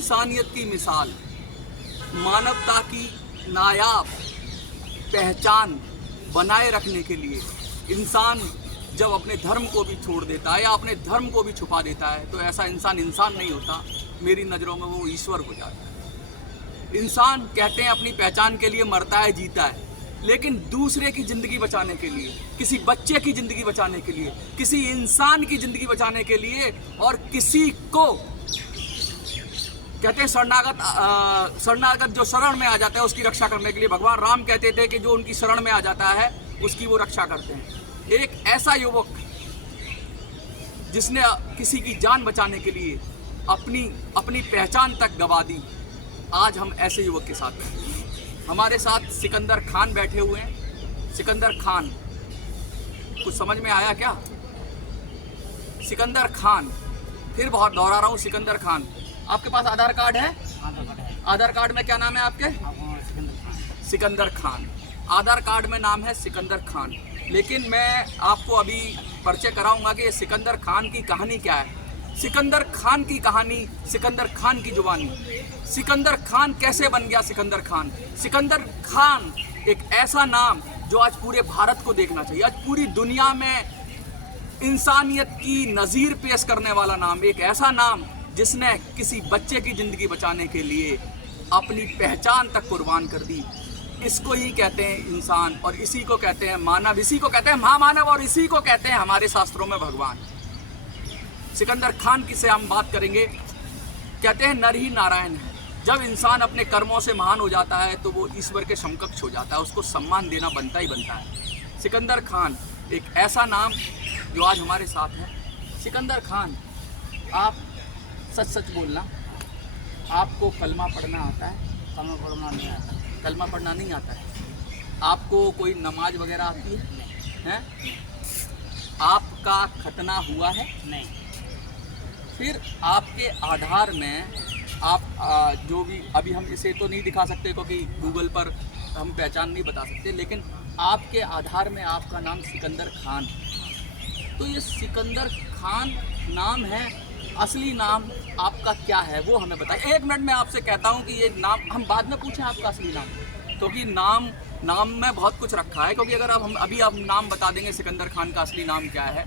इंसानियत की मिसाल, मानवता की नायाब पहचान बनाए रखने के लिए इंसान जब अपने धर्म को भी छोड़ देता है या अपने धर्म को भी छुपा देता है तो ऐसा इंसान इंसान नहीं होता, मेरी नज़रों में वो ईश्वर हो जाता है। इंसान कहते हैं अपनी पहचान के लिए मरता है, जीता है, लेकिन दूसरे की ज़िंदगी बचाने के लिए, किसी बच्चे की ज़िंदगी बचाने के लिए, किसी इंसान की ज़िंदगी बचाने के लिए और किसी को कहते हैं शरणागत जो शरण में आ जाता है उसकी रक्षा करने के लिए भगवान राम कहते थे कि जो उनकी शरण में आ जाता है उसकी वो रक्षा करते हैं। एक ऐसा युवक जिसने किसी की जान बचाने के लिए अपनी पहचान तक गवा दी, आज हम ऐसे युवक के साथ हैं। हमारे साथ सिकंदर खान बैठे हुए हैं। सिकंदर खान, कुछ समझ में आया क्या? सिकंदर खान, फिर बहुत दोहरा रहा हूँ, सिकंदर खान। आपके पास आधार कार्ड है? आधार कार्ड में क्या नाम है आपके? सिकंदर खान। आधार कार्ड में नाम है सिकंदर खान, लेकिन मैं आपको अभी परिचय कराऊंगा कि ये सिकंदर खान की कहानी क्या है। सिकंदर खान की कहानी, सिकंदर खान की जुबानी। सिकंदर खान कैसे बन गया सिकंदर खान? सिकंदर खान एक ऐसा नाम जो आज पूरे भारत को देखना चाहिए, आज पूरी दुनिया में इंसानियत की नज़ीर पेश करने वाला नाम, एक ऐसा नाम जिसने किसी बच्चे की ज़िंदगी बचाने के लिए अपनी पहचान तक कुर्बान कर दी। इसको ही कहते हैं इंसान और इसी को कहते हैं मानव, इसी को कहते हैं महामानव और इसी को कहते हैं हमारे शास्त्रों में भगवान। सिकंदर खान की से हम बात करेंगे। कहते हैं नर ही नारायण है। जब इंसान अपने कर्मों से महान हो जाता है तो वो ईश्वर के समकक्ष हो जाता है, उसको सम्मान देना बनता ही बनता है। सिकंदर खान एक ऐसा नाम जो आज हमारे साथ है। सिकंदर खान, आप सच सच बोलना, आपको कलमा पढ़ना आता है? कलमा पढ़ना नहीं आता। कलमा पढ़ना नहीं आता है। आपको कोई नमाज वगैरह आती है? हैं? आपका खतना हुआ है? नहीं। फिर आपके आधार में आप जो भी, अभी हम इसे तो नहीं दिखा सकते क्योंकि गूगल पर हम पहचान नहीं बता सकते, लेकिन आपके आधार में आपका नाम सिकंदर खान। तो ये सिकंदर खान नाम है, असली नाम आपका क्या है वो हमें बताइए। 1 मिनट में आपसे कहता हूँ कि ये नाम हम बाद में पूछें आपका असली नाम, क्योंकि नाम में बहुत कुछ रखा है। क्योंकि अगर हम अभी आप नाम बता देंगे सिकंदर खान का असली नाम क्या है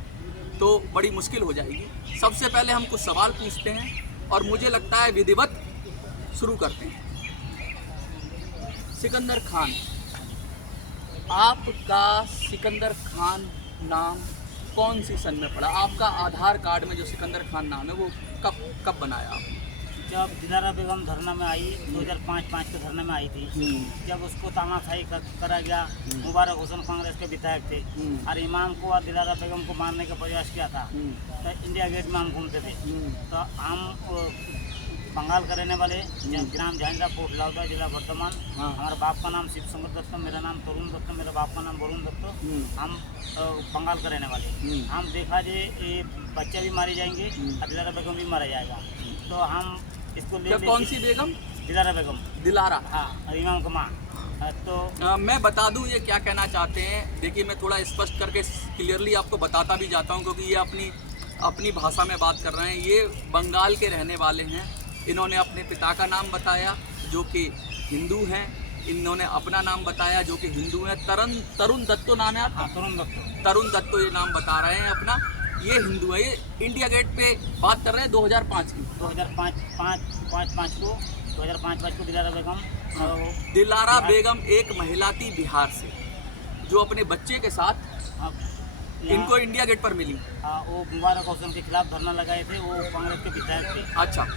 तो बड़ी मुश्किल हो जाएगी। सबसे पहले हम कुछ सवाल पूछते हैं और मुझे लगता है विधिवत शुरू करते हैं। सिकंदर खान, आपका सिकंदर खान नाम कौन सी सन में पड़ा? आपका आधार कार्ड में जो सिकंदर खान नाम है वो कब बनाया आपने? जब दिलारा बेगम धरना में आई, 2005 के धरने में आई थी, जब उसको तानाशाही करा गया। मुबारक हुसैन कांग्रेस के विधायक थे और इमाम को और दिलारा बेगम को मारने का प्रयास किया था। तो इंडिया गेट में हम घूमते थे। तो हम बंगाल का रहने वाले, ग्राम जहांगीरा, पोस्ट लाउदा, जिला वर्धमान। हमारे बाप का नाम शिव शंकर दत्त, मेरा नाम तरुण दत्त, मेरे बाप का नाम वरुण दत्त। हम बंगाल का रहने वाले। हम देखा जे ये बच्चे भी मारे जाएंगे और दिलारा बेगम भी मारा जाएगा। तो हम इसको ले कौन सी बेगम? दिलारा बेगम। दिलारा, हाँ, इमाम का माँ। तो मैं बता दूं ये क्या कहना चाहते हैं। देखिए, मैं थोड़ा स्पष्ट करके क्लियरली आपको बताता भी जाता हूं क्योंकि ये अपनी भाषा में बात कर रहे हैं। ये बंगाल के रहने वाले हैं। इन्होंने अपने पिता का नाम बताया जो कि हिंदू हैं, इन्होंने अपना नाम बताया जो कि हिंदू हैं। तरुण दत्तो नाम है आपका? तरुण दत्तो ये नाम बता रहे हैं अपना। ये हिंदू है। ये इंडिया गेट पे बात कर रहे हैं 2005 की। 2005 को दिलारा बेगम। दिलारा बेगम एक महिला थी बिहार से जो अपने बच्चे के साथ इनको इंडिया गेट पर मिली। वो मुबारक हुसैन के खिलाफ धरना लगाए थे, वो कांग्रेस के विधायक थे। अच्छा,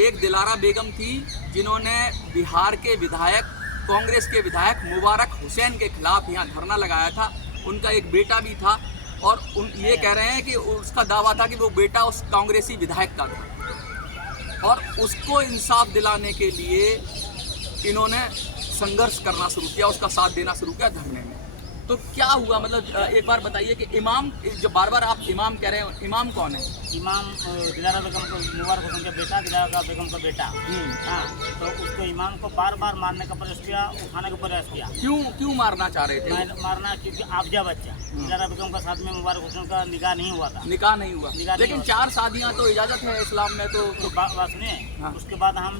एक दिलारा बेगम थी जिन्होंने बिहार के विधायक, कांग्रेस के विधायक मुबारक हुसैन के खिलाफ यहाँ धरना लगाया था। उनका एक बेटा भी था और ये कह रहे हैं कि उसका दावा था कि वो बेटा उस कांग्रेसी विधायक का था और उसको इंसाफ दिलाने के लिए इन्होंने संघर्ष करना शुरू किया, उसका साथ देना शुरू किया धरने में। तो क्या हुआ, मतलब एक बार बताइए कि इमाम, जो बार बार आप इमाम कह रहे हैं, इमाम कौन है? इमाम दिलारा बेगम को, मुबारक हुसैन का बेटा, दिलारा बेगम का बेटा। हाँ, तो उसको इमाम को बार बार मारने का प्रयास किया, उठाने का प्रयास किया। क्यों मारना चाह रहे थे? मारना क्योंकि आबजा बच्चा। दिलारा बेगम का साथ में मुबारक हुसैन का निकाह नहीं हुआ था। निकाह नहीं हुआ, निकाह नहीं लेकिन हुआ। 4 शादियां तो इजाजत है इस्लाम में तो। तो बात सुनिए, हाँ। उसके बाद हम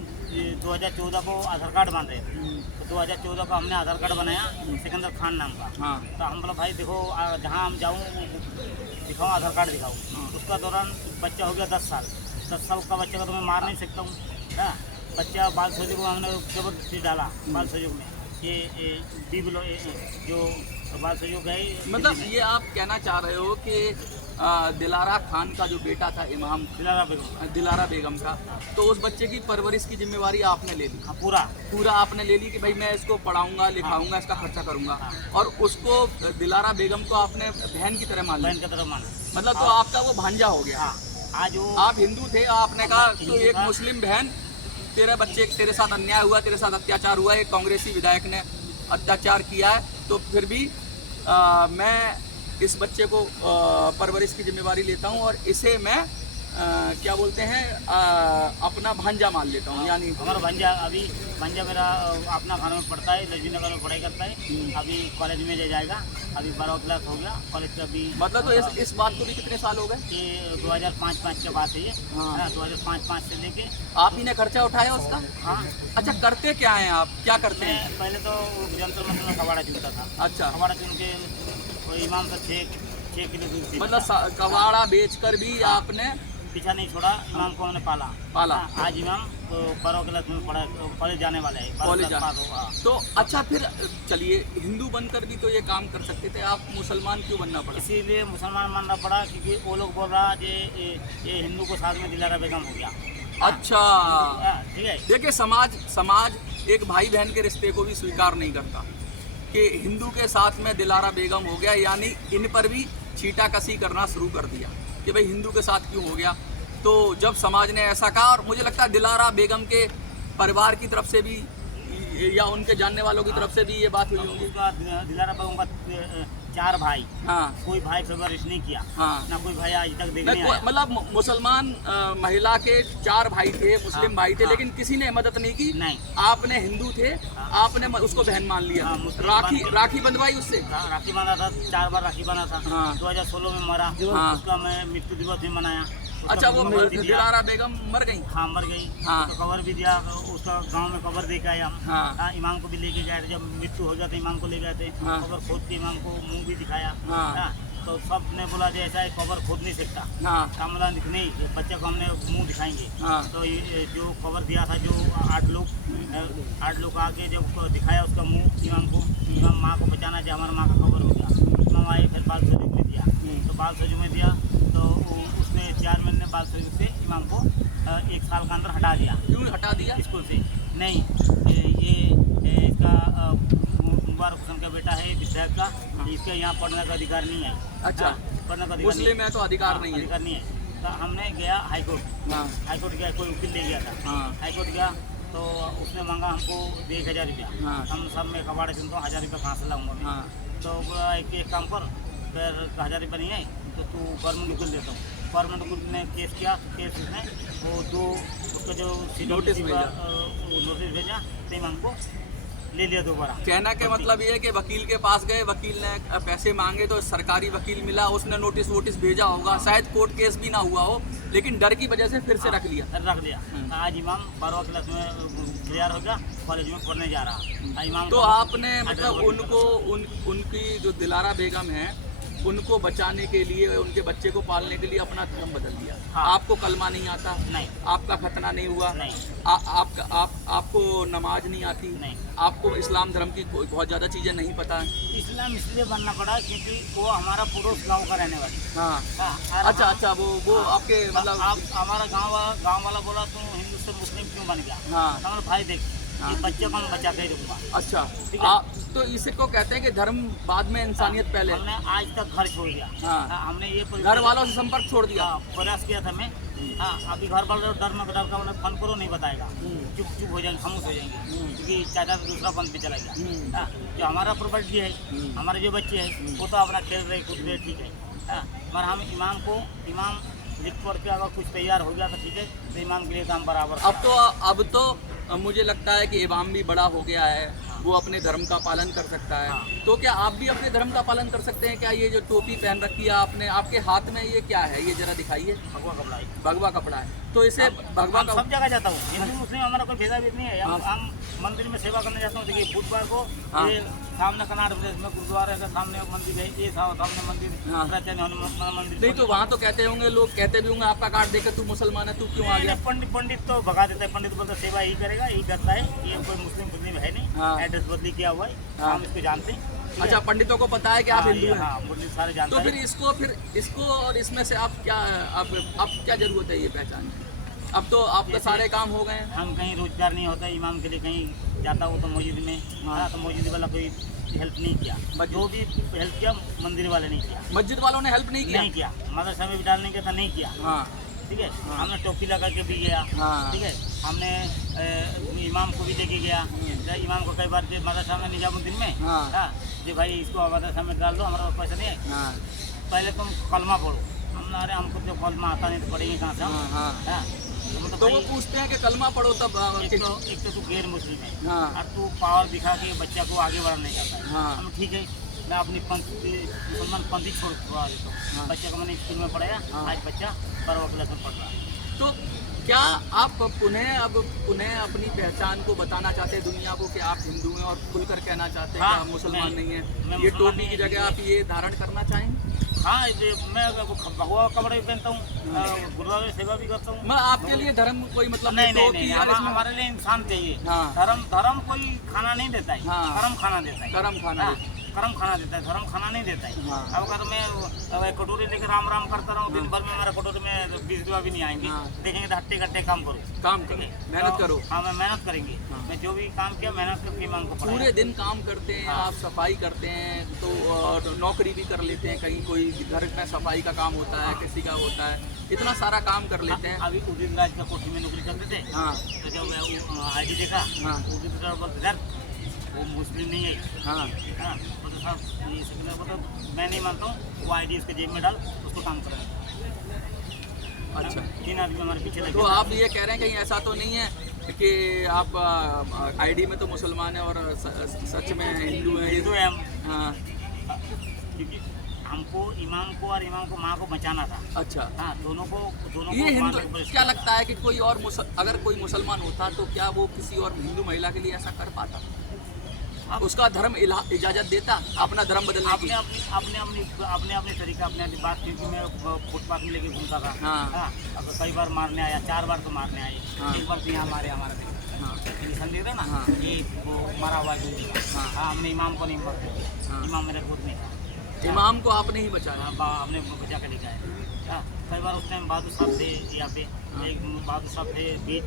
2014 को आधार कार्ड बन रहे थे। तो 2014 को हमने आधार कार्ड बनाया सिकंदर खान नाम का। हाँ तो हम बोला भाई देखो जहाँ हम जाऊँ दिखाऊँ आधार कार्ड दिखाऊँ। उसका दौरान बच्चा हो गया 10 साल। 10 साल का बच्चे का तो मैं मार नहीं सकता हूँ। हाँ, बच्चा बाल सौजोग में हमने जबरदस्ती डाला बाल सौजोग में। ये बीबलो जो बाल सौजोग है। मतलब ये आप कहना चाह रहे हो कि दिलारा खान का जो बेटा था इमाम दिलारा बेगम का, तो उस बच्चे की परवरिश की जिम्मेवारी आपने ले ली। हाँ, पूरा आपने ले ली कि भाई मैं इसको पढ़ाऊंगा लिखाऊंगा, इसका खर्चा करूंगा। और उसको दिलारा बेगम को आपने बहन की तरह मान लिया। बहन की तरह माना। मतलब तो आपका वो भांजा हो गया। हाँ, आज वो आप हिंदू थे, आपने कहा तो एक मुस्लिम बहन तेरे साथ अन्याय हुआ, तेरे साथ अत्याचार हुआ, एक कांग्रेसी विधायक ने अत्याचार किया है, तो फिर भी मैं इस बच्चे को परवरिश की जिम्मेवारी लेता हूँ और इसे मैं क्या बोलते हैं अपना भांजा मान लेता हूँ। यानी हमारा भांजा मेरा अपना खाना में पढ़ता है, लक्ष्मी नगर में पढ़ाई करता है। अभी कॉलेज में जाएगा, अभी 12 क्लास हो गया कॉलेज का। अभी मतलब तो इस बात को भी कितने साल हो गए? ये 2005 के बाद है ये। हाँ, 2005 से लेके आप ही ने खर्चा उठाया उसका? हाँ। अच्छा, करते क्या हैं आप, क्या करते हैं? पहले तो जंतर मंतर में कबाड़ा चुनता था। अच्छा, कबाड़ा चुन के इमाम से 6 किलो दूध थी। मतलब कबाड़ा बेचकर भी आपने पीछा नहीं छोड़ा, इमाम को हमने पाला। हाँ, आज इमाम तो 12 क्लास में पढ़ा, कॉलेज जाने वाले हैं। कॉलेज तो अच्छा, फिर चलिए हिंदू बनकर भी तो ये काम कर सकते थे, आप मुसलमान क्यों बनना पड़ा? इसीलिए मुसलमान मानना पड़ा क्योंकि वो लोग बोल रहा है ये हिंदू को साथ में दिलारा बेगम हो गया। अच्छा, ठीक है। देखिए समाज एक भाई बहन के रिश्ते को भी स्वीकार नहीं करता कि हिंदू के साथ में दिलारा बेगम हो गया, यानी इन पर भी छीटाकशी करना शुरू कर दिया कि भाई हिंदू के साथ क्यों हो गया। तो जब समाज ने ऐसा कहा, और मुझे लगता है दिलारा बेगम के परिवार की तरफ से भी या उनके जानने वालों की तरफ से भी ये बात हुई होगी। दिलारा बेगम का 4 भाई। हाँ, कोई भाई परवरिश नहीं किया। हाँ, ना कोई भाई आज तक देखने आया। मतलब मुसलमान महिला के 4 भाई थे, मुस्लिम भाई थे, लेकिन किसी ने मदद नहीं की। नहीं, आपने हिंदू थे, आपने उसको बहन मान लिया। राखी बंधवाई उससे। राखी बांधा था, 4 बार राखी बांधा था। हाँ। 2016 में मरा। हाँ। उसका मैं मृत्यु दिवस भी मनाया। अच्छा, वो दिलारा बेगम मर गई? हाँ, मर गई। हाँ। तो कवर भी दिया, उसका गांव में कवर दे के आया हम। हाँ। इमाम को भी लेके गए थे, जब मृत्यु हो गया तो इमाम को ले गए थे। हाँ। कबर खोद के इमाम को मुंह भी दिखाया। हाँ। तो सब ने बोला जो ऐसा है कबर खोद नहीं सकता। हाँ, कामला नहीं, ये बच्चे को हमने मुंह दिखाएंगे। हाँ। तो ये जो कवर दिया था, जो 8 लोग आके जब दिखाया उसका मुंह इमाम को, इमाम माँ को बचाना जो हमारा माँ का कवर हो गया। इमाम आए, फिर बाल सजूक में दिया। तो बाल सजूक में दिया तो उसने चेयरमैन ने बाल सजूक से इमाम को 1 साल के अंदर हटा दिया। क्यों हटा दिया? स्कूल से नहीं, ये इसका मुबारक हुसैन का बेटा है विधायक का, इसके यहाँ पढ़ने का अधिकार नहीं है। अच्छा, पढ़ने का मुस्लिम है तो अधिकार नहीं है। अधिकार नहीं है। तो हमने गया हाईकोर्ट। हाँ, हाईकोर्ट गया, कोई वकील ले गया था। हाँ, हाईकोर्ट गया तो उसने मांगा हमको 1000 रुपया। हाँ। हम सब में कबाड़ा चुनता हूँ, 1000 रुपया कहाँ से लाऊंगा मैं। हाँ, तो बोला एक काम कर, फिर 1000 रुपया नहीं है तो तू गवर्नमेंट वकील देता हूँ। गवर्नमेंट वकील ने केस किया। केस उसने वो उसका जो नोटिस भेजा तो इमाम को ले लिया दोबारा। कहना के मतलब ये है कि वकील के पास गए, वकील ने पैसे मांगे तो सरकारी वकील मिला, उसने नोटिस भेजा होगा, शायद कोर्ट केस भी ना हुआ हो, लेकिन डर की वजह से फिर से रख लिया। आज इमाम 12 क्लास में क्लियर हो गया, कॉलेज में पढ़ने जा रहा। इमाम तो आपने मतलब उनकी जो दिलारा बेगम है उनको बचाने के लिए, उनके बच्चे को पालने के लिए अपना धर्म बदल दिया। हाँ। आपको कलमा नहीं आता? नहीं। आपका खतना नहीं हुआ? नहीं। आपको नमाज नहीं आती? नहीं। आपको इस्लाम धर्म की बहुत ज़्यादा चीज़ें नहीं पता है? इस्लाम इसलिए बनना पड़ा क्योंकि वो हमारा पड़ोस गांव का रहने वाली। हाँ। अच्छा, वो आपके मतलब हमारा गांव वाला बोला तुम हिंदू से मुस्लिम क्यों बन गया? हाँ। हमारे भाई देख, ये बच्चे को हम बचा के रखूंगा। अच्छा, तो इसको कहते हैं कि धर्म बाद में, इंसानियत पहले। हमने आज तक घर छोड़ दिया। हाँ। हमने ये घर वालों से संपर्क छोड़ दिया। प्रयास किया था मैं। हाँ, अभी घर वाले डर का मैंने फोन करो नहीं बताएगा, चुप हो जाएंगे, खामोश हो जाएंगे क्योंकि चाचा तो दूसरा पंथ पे चला गया। हाँ, जो हमारा प्रॉपर्टी है, हमारे जो बच्चे हैं वो तो अपना खेल रहे कूद रहे, ठीक है। हाँ, मगर हम इमाम लिख पढ़ के अगर कुछ तैयार हो गया तो ठीक है, तो इमाम के लिए काम बराबर। अब तो मुझे लगता है कि इमाम भी बड़ा हो गया है, वो अपने धर्म का पालन कर सकता है। हाँ। तो क्या आप भी अपने धर्म का पालन कर सकते हैं क्या? ये जो टोपी पहन रखी है आपने, आपके हाथ में ये क्या है? ये जरा दिखाइए। भगवा कपड़ा है। भगवा कपड़ा है, तो इसे भगवा हम सब जगह जाता हूँ, हिंदू मुस्लिम हमारा कोई भेदाभेद नहीं है। हम मंदिर में सेवा करने जाता हूँ। देखिए बुधवार को हाँ। ये सामने कनाट प्रदेश में गुरुद्वारा का सामने मंदिर है, ये सामने मंदिर हाँ। प्राचीन हनुमान मंदिर। नहीं तो वहाँ तो कहते होंगे लोग, कहते भी होंगे आपका कार्ड देकर तू मुसलमान है, तू क्यों आ गया? पंडित तो भगा देता है। पंडित बोलता सेवा यही करेगा, यही करता है, ये कोई मुस्लिम है नहीं। हाँ। एड्रेस बदली किया हुआ है, हाँ। हम इसको जानते हैं। अच्छा, पंडितों को पता है कि आप हिंदू हैं? हाँ, पंडित सारे जानते तो हैं। फिर इसको और इसमें से आप क्या, आप क्या जरूरत है ये पहचान? अब तो आपके सारे काम हो गए हैं। हम कहीं रोजगार नहीं होता, इमाम के लिए कहीं जाता हूँ तो मस्जिद में, हाँ, तो मस्जिद वाला कोई हेल्प नहीं किया। जो भी हेल्प किया मंदिर वाले नहीं किया। मस्जिद वालों ने हेल्प नहीं किया? नहीं किया। मदरसा में भी डालने का था, नहीं किया। हाँ। ठीक है। हमने टोपी लगा के भी गया। हाँ। ठीक है। हमने इमाम को भी लेके गया। इमाम को कई बार मदरसा में निजामुद्दीन में, हाँ। जी भाई इसको मदरसा में डाल दो, हमारा पैसा नहीं है। हाँ। पहले तुम कलमा पढ़ो। हमने अरे हमको जो कलमा आता नहीं तो पढ़ेंगे कहाँ से हम? हाँ। हाँ। तो वो पूछते हैं कि कलमा पढ़ो तब एक तो तू गैर मुस्लिम है, हाँ। और तू पावर दिखा के बच्चा को आगे बढ़ाने जाता है। हाँ। हम ठीक है, मैं अपनी मुसलमान पंथी छोड़ देता हूँ। हाँ। बच्चे को मैंने स्कूल में पढ़ाया। हाँ। आज बच्चा 12वीं क्लास में पढ़ रहा है। तो क्या आप पुनः अपनी पहचान को बताना चाहते हैं दुनिया को कि आप हिंदू हैं, और खुलकर कहना चाहते हैं हाँ, कि आप मुसलमान मैं- नहीं मैं हैं? ये मुसलमान टोपी नहीं की है, जगह आप ये धारण करना चाहेंगे? हाँ, मैं भगवा कपड़े भी पहनता हूँ, गुरुद्वारे में सेवा भी करता हूँ। मैं आपके लिए धर्म कोई मतलब नहीं नहीं टोपी नहीं, और इसमें- हमारे लिए इंसान चाहिए। हाँ। धर्म कोई खाना नहीं देता है। हाँ। कर्म खाना देता है। कर्म खाना हाँ, देता कर्म खाना देता है, धर्म खाना नहीं देता है। हाँ। अब अगर मैं कटोरी लेकर राम राम करता रहूँ दिन भर में, हमारा कटोरी में 20 रुपया भी नहीं आएंगे। हाँ। देखेंगे तो हट्टे कट्टे काम करो, काम करो, ठीक है? मेहनत तो- करो। हाँ, मैं मेहनत करेंगे। हाँ। मैं जो भी काम किया मेहनत करके इमाम को पढ़ाया। पूरे दिन काम करते हैं, हाँ। आप सफाई करते हैं, तो और नौकरी भी कर लेते हैं, कहीं कोई घर में सफाई का काम होता है, किसी का होता है, इतना सारा काम कर लेते हैं। अभी उदित राज का कोठी में नौकरी करते थे। हाँ। तो जब ID देखा, हाँ। उदित राज बोलते यार वो मुस्लिम नहीं है। हाँ। हाँ, तो साहब ये सिकंदर को तो मैं नहीं मानता हूँ, वो ID उसके जेब में डाल, उसको काम करें। अच्छा, 3 आदमी हमारे पीछे लगे। तो आप ये कह रहे हैं कहीं ऐसा तो नहीं है कि आप ID में तो मुसलमान हैं और सच में हिंदू हैं? हिंदू है हम। हाँ। क्योंकि हमको इमाम को और इमाम को माँ को बचाना था। अच्छा, हाँ, दोनों को ये हिंदू मारने की कोशिश क्या किया। लगता है कि कोई और अगर कोई मुसलमान होता तो क्या वो किसी और हिंदू महिला के लिए ऐसा कर पाता? अब उसका धर्म इजाजत देता अपना धर्म बदलने की? अपने तरीका, अपने बात, क्योंकि मैं फुटपाथ में लेके घूमता था। हाँ। हाँ, अब कई बार मारने आया, 4 बार तो मारने आए। हाँ। एक बार तो यहाँ मारे हमारे हाँ। निशान देख रहे ना, हाँ। ये वो मारा हुआ है दूधी का। हाँ। हाँ, हमने इमाम को नहीं मारते। हाँ। इमाम मेरे खुद नहीं था। इमाम को आपने ही बचाया? हाँ, हमने बचा के लेके आए। हाँ, कई बार उस टाइम बहादुर साहब थे यहाँ पे। एक बहादुर साहब थे बीच,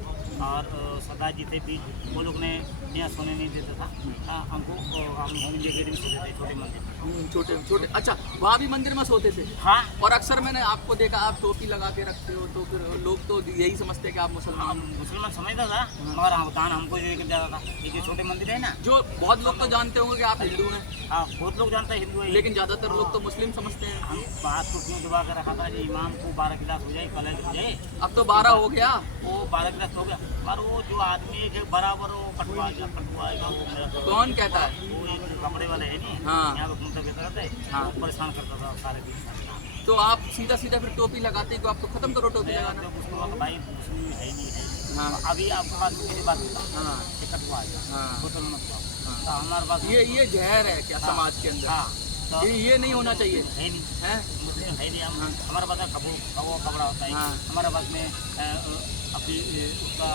और सरदार जी थे बीच। वो लोग ने यहाँ सोने नहीं देता था। हाँ, हमको हम हिंदी गेट में सोते थे, छोटे मंदिर में। छोटे छोटे, अच्छा, वहाँ भी मंदिर में सोते थे? हाँ। और अक्सर मैंने आपको देखा, आप टोपी लगा के रखते हो, तो फिर लोग तो यही समझते हैं कि आप मुसलमान हम मुसलमान समझता था, मगर हम दान हमको दे के जाता था। ये जो छोटे मंदिर है ना, जो बहुत लोग तो जानते होंगे कि आप हिंदू हैं, हाँ, बहुत लोग जानते हैं हिंदू है। लेकिन ज़्यादातर लोग तो मुस्लिम समझते हैं। हम बात को क्यों दबा कर रखा था, जी इमाम को 12 क्लास हो जाए, कॉलेज हो जाए। अब तो 12 हो गया। वो 12 क्लास हो गया, पर वो जो आदमी है बराबर वो कटवाएगा वो मेरा कौन कहता है? वो एक कपड़े वाले है नहीं, हाँ। यहाँ पे घूमता फिरता रहता है। हाँ। वो परेशान करता था सारे दिन। तो आप सीधा सीधा फिर टोपी लगाते हैं, तो आप तो खत्म करो टोपी लगाना। जब उसको बोला, भाई मुस्लिम है ही नहीं है। हाँ। अभी आपके पास मेरी बात बता, हाँ। ये कटवाएगा, हाँ। बोतल मत लाओ। हाँ। तो हमारे पास ये जहर है क्या समाज के अंदर? हाँ, तो ये नहीं होना चाहिए, है नहीं, है? मुस्लिम है नहीं। हम हाँ। हमारे पास कपड़ा होता है। हाँ। हमारे पास में अपनी उसका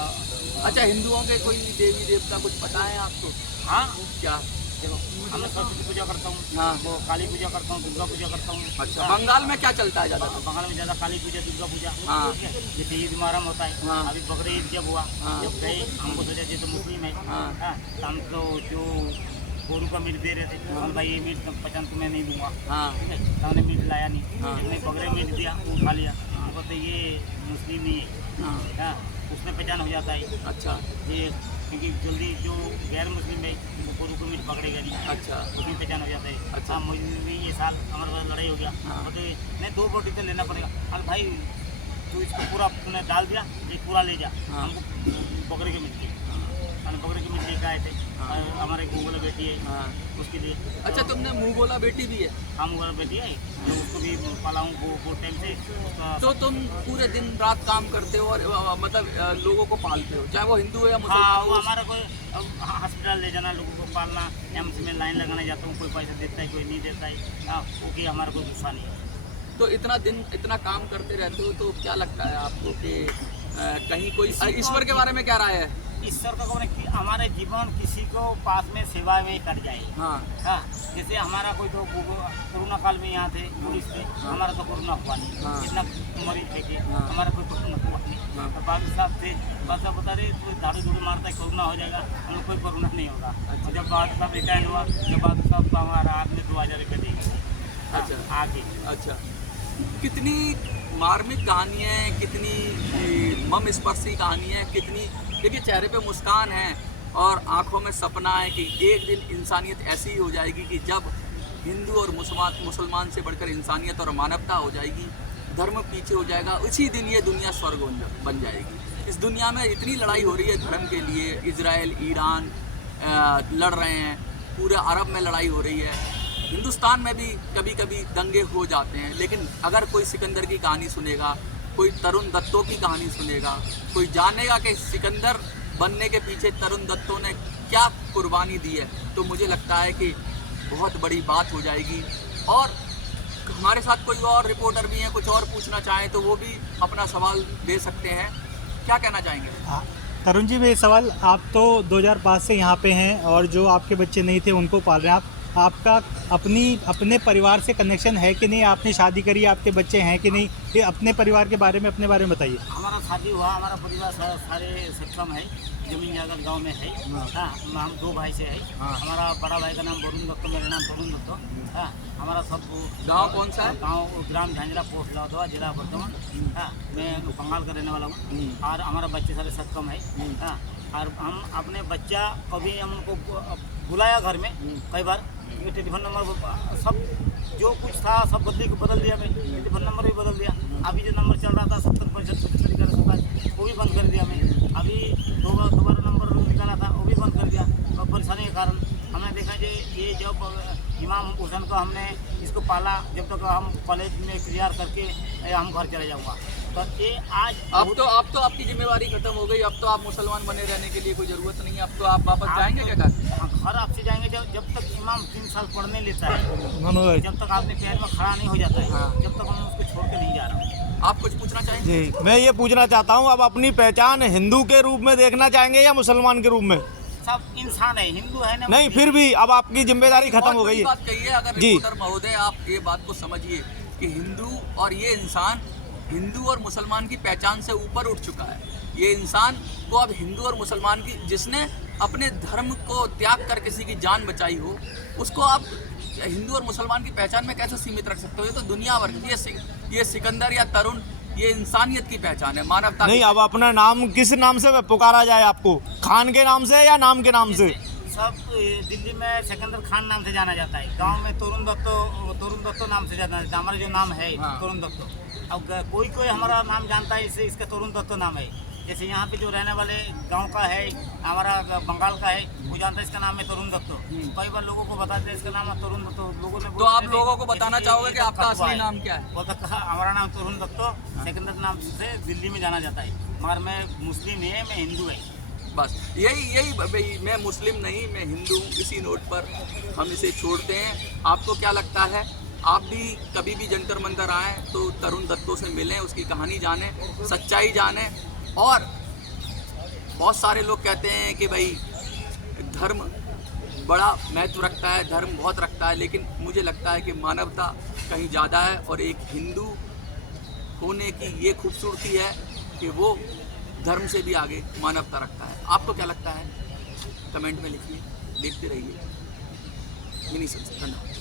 अच्छा, हिंदुओं के कोई देवी देवता कुछ पता है आपको? हाँ, क्या? देखो, मैं सरस्वती पूजा करता हूँ। हाँ। वो काली पूजा करता हूँ, दुर्गा पूजा करता हूँ। अच्छा, बंगाल में क्या चलता है ज़्यादा? बंगाल में ज़्यादा काली पूजा, दुर्गा पूजा। हाँ। ठीक है? जैसे ईद मुहर्रम होता है। हाँ। अभी बकरी ईद जब हुआ, हाँ। जब गए, हमको सोचा ये तो मुस्लिम है। हाँ। हाँ, तो हम तो जो गोरू का मीट दे रहे थे, हाँ। हम भाई ये मीट पहचान तुम्हें नहीं दूंगा। हाँ। ठीक है, तो हमने मीट लाया नहीं। हाँ। जिसने बकरे मीट दिया वो खा लिया। हम बोलते ये मुस्लिम नहीं है। हाँ। हाँ, उसमें पहचान हो जाता है अच्छा, ये, क्योंकि जल्दी जो गैर मुस्लिम है वो गोरू को मीट पकड़ेगा नहीं। अच्छा, उसमें पहचान हो जाता है। अच्छा। हाँ, मुझे भी ये साल हमारे पास लड़ाई हो गया। हाँ। बोलते नहीं 2 बोटी तो लेना पड़ेगा। अरे भाई तू इसको पूरा तूने डाल दिया, ये पूरा ले जा। हाँ। हमको बकरे के मिलती है, बकरे के मिलती का लाए थे। हाँ। हमारे मुँह बेटी है, हाँ। उसके लिए। अच्छा, तुमने मुँह बोला बेटी भी है? हाँ, मुँह बेटी है, तो उसको भी पाला हूँ बहुत टाइम से। तो तुम पूरे दिन रात काम करते हो और मतलब लोगों को पालते हो, चाहे वो हिंदू हो या हाँ, मुसलमान वो हो? हमारा कोई हॉस्पिटल ले जाना, लोगों को पालना, एम्स में लाइन लगाने जाता हूँ, कोई पैसा देता है, कोई नहीं देता है। हाँ, वो कि हमारा कोई गुस्सा नहीं है। तो इतना दिन इतना काम करते रहते हो, तो क्या लगता है आपको कि कहीं कोई ईश्वर के बारे में क्या राय है? ईश्वर का कौन है कि हमारे जीवन किसी को पास में सेवा में कट जाए। हाँ। हाँ, जैसे हमारा कोई तो कोरोना काल में यहाँ थे पुलिस थे, हमारा तो कोरोना हुआ नहीं। हाँ। इतना मरीज थे कि हाँ। हमारा कोई कोरोना हुआ नहीं। हाँ। और बाबू साहब थे, बादशाह बता रहे तो दारू दूरू मारता है, कोरोना हो जाएगा, हम लोग कोई कोरोना नहीं होगा। और जब बादशाह साहब रिटायर्ड हुआ, जब बादशाह साहब को हमारा हाथ में 2000 रुपये देंगे। अच्छा। आगे अच्छा, कितनी मार्मिक कहानी है, कितनी मम स्पर्शी कहानी है, कितनी, देखिए चेहरे पे मुस्कान है और आंखों में सपना है कि एक दिन इंसानियत ऐसी ही हो जाएगी कि जब हिंदू और मुसलमान से बढ़कर इंसानियत और मानवता हो जाएगी, धर्म पीछे हो जाएगा, उसी दिन ये दुनिया स्वर्ग बन जाएगी। इस दुनिया में इतनी लड़ाई हो रही है धर्म के लिए, इजराइल ईरान लड़ रहे हैं, पूरे अरब में लड़ाई हो रही है, हिंदुस्तान में भी कभी कभी दंगे हो जाते हैं, लेकिन अगर कोई सिकंदर की कहानी सुनेगा, कोई तरुण दत्तों की कहानी सुनेगा, कोई जानेगा कि सिकंदर बनने के पीछे तरुण दत्तों ने क्या कुर्बानी दी है, तो मुझे लगता है कि बहुत बड़ी बात हो जाएगी। और हमारे साथ कोई और रिपोर्टर भी हैं, कुछ और पूछना चाहें तो वो भी अपना सवाल दे सकते हैं। क्या कहना चाहेंगे? तरुण जी, मेरे सवाल, आप तो 2005 से यहाँ पे हैं और जो आपके बच्चे नहीं थे उनको पाल रहे हैं आप, आपका अपने परिवार से कनेक्शन है कि नहीं? आपने शादी करी, आपके बच्चे हैं कि नहीं? ये अपने परिवार के बारे में बताइए। हमारा शादी हुआ, हमारा परिवार सारे सक्षम है, जमीन जाकर गांव में है। हाँ, हम 2 भाई से है। हाँ। हमारा बड़ा भाई का नाम वरुण दत्तो, मेरा नाम तरुण दत्तो। हाँ, हमारा सब गांव कौन सा है? गांव ग्राम झांझरा, पोस्ट लादवा, जिला वर्धमान। हाँ, मैं बंगाल का रहने वाला हूँ और हमारा बच्चे सारे सक्षम है। हाँ, और हम अपने बच्चा कभी हम उनको बुलाया घर में कई बार, टेलीफोन नंबर सब जो कुछ था सब बदल दिया, मैं टेलीफोन नंबर भी बदल दिया। अभी जो नंबर चल रहा था 70% 75% वो भी बंद कर दिया मैं। अभी दोबारा नंबर निकाला था, वो भी बंद कर दिया। और परेशानी के कारण हमने देखा कि ये जब इमाम हुसैन को हमने इसको पाला, जब तक हम कॉलेज में क्लियर करके हम घर चले जाऊँगा, तो ये आज अब तो आपकी जिम्मेवारी खत्म हो गई, अब तो आप मुसलमान बने रहने के लिए कोई ज़रूरत नहीं है, अब तो आप वापस जाएंगे क्या घर? घर आपसे जाएंगे जब तक इमाम 3 साल पढ़ने लेता है, जब तक आपने पैर में खड़ा नहीं हो जाता है, जब तक हम उसको छोड़ के नहीं जा रहे हैं। आप कुछ पूछना चाहेंगे? जी, मैं ये पूछना चाहता हूँ, आप अपनी पहचान हिंदू के रूप में देखना चाहेंगे या मुसलमान के रूप में? सब इंसान है, हिंदू है ना। नहीं, फिर भी अब आपकी जिम्मेदारी खत्म हो गई है। बात कहिए, अगर जी। रिपोर्टर महोदय आप ये बात को समझिए कि हिंदू और ये इंसान हिंदू और मुसलमान की पहचान से ऊपर उठ चुका है। ये इंसान को अब हिंदू और मुसलमान की, जिसने अपने धर्म को त्याग कर किसी की जान बचाई हो, उसको आप हिंदू और मुसलमान की पहचान में कैसे सीमित रख सकते हो? ये तो दुनिया भर की, ये सिकंदर या तरुण, ये इंसानियत की पहचान है, मानवता नहीं, अब अपना नाम किस नाम से पुकारा जाए आपको? खान के नाम से या नाम के नाम से? सब दिल्ली में सिकंदर खान नाम से जाना जाता है, गांव में तरुण दत्तो नाम से जाना जाता है। हमारा जो नाम है तरुण दत्तो, अब कोई हमारा नाम जानता है, इसका तरुण दत्तो नाम है। जैसे यहाँ पे जो रहने वाले गांव का है, हमारा बंगाल का है, वो जानता है इसका नाम है तरुण दत्तो। कई बार लोगों को बताते हैं इसका नाम है तरुण दत्तो, लोगों ने तो आप लोगों को बताना चाहोगे कि आपका असली नाम क्या है? वो तो हमारा नाम तरुण दत्तो सिकंदर नाम से दिल्ली में जाना जाता है, मगर मैं मुस्लिम नहीं है, मैं हिंदू है। बस यही भाई, मैं मुस्लिम नहीं, मैं हिंदू हूँ, इसी नोट पर हम इसे छोड़ते हैं। आपको क्या लगता है? आप भी कभी भी जंतर मंतर आएँ तो तरुण दत्तो से मिलें, उसकी कहानी जानें, सच्चाई जानें। और बहुत सारे लोग कहते हैं कि भाई धर्म बड़ा महत्व रखता है, धर्म बहुत रखता है, लेकिन मुझे लगता है कि मानवता कहीं ज़्यादा है। और एक हिंदू होने की ये खूबसूरती है कि वो धर्म से भी आगे मानवता रखता है। आपको क्या लगता है? कमेंट में लिखिए, देखते रहिए मिनी सनसेट। धन्यवाद।